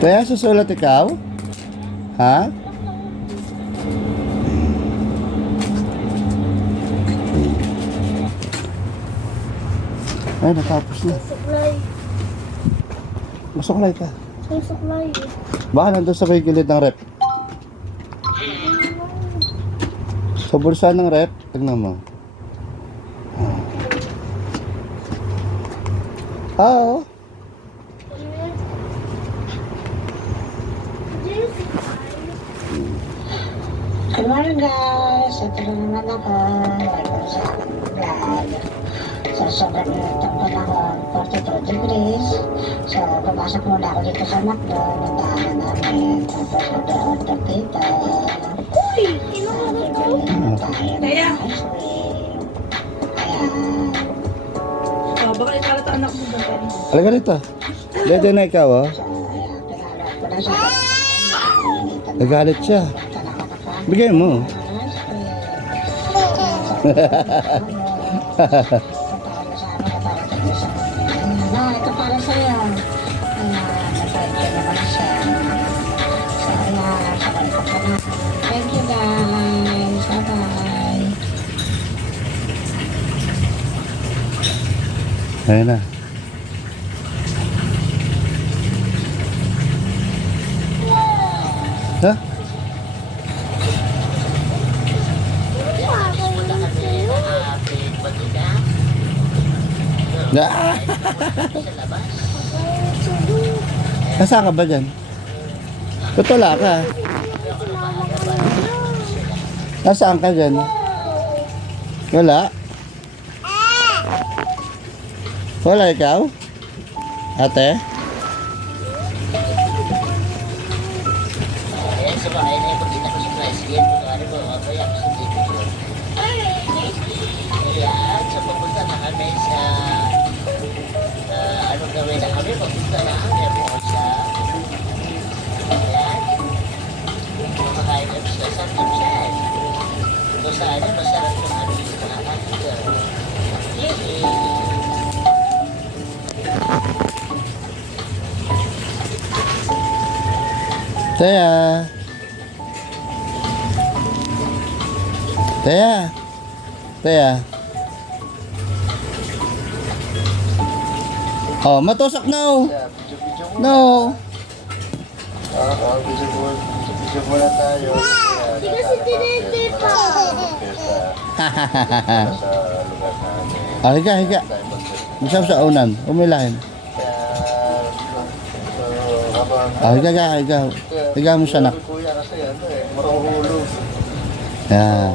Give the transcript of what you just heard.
Kaya susulat ikaw? Ha? Ay, natapos na. Suklay. Masuklay ka. May suklay. Baka nandun sa may gilid ng rep. Sa bulsa ng rep, tignan mo. Oo. Good morning guys! Ito na naman ako. Welcome sa aking vlog. So, sobrang init ang panahon, 42 degrees. So, pumasok muna ako dito sa McDo. Nagdaanan namin. Tapos, order dito. Uy! Inuulit ko. Kaya? Ice cream. Ayan. Oh, baka ikalat ang anak mo ba? Alaga rito. Lede na ikaw, oh. So, ayan. Pinalot ko na siya. Initan na. Nagalit siya. Bigay mo. Ice cream. Ito para sa'yo. Nag-thank you naman siya. So, ayan. Sabay ko pa na. Thank you guys. Bye-bye. Ayun na. Ha? Ah! Nasaan ka ba dyan? Tutula ka. Nasaan ka dyan? Wala? Wala ikaw? Ate? Ayan, so pupunta na kami sa anong gawin na kami, pupunta na kami po sa ayan, kumakain kami sa Samsung. Kung saan ay masarap yung aming kumakain dito. Taya. Taya. Taya. Oh, matusok no. No. Video muna tayo. Hindi kasi tiniti pa. Sa lugar namin. Ah, higa, higa. Masarap sa unan. Umilahin. Ah, higa, higa, higa. Higa mo siya, nak. Kuya kasi ano eh, mahuhulog. Yan.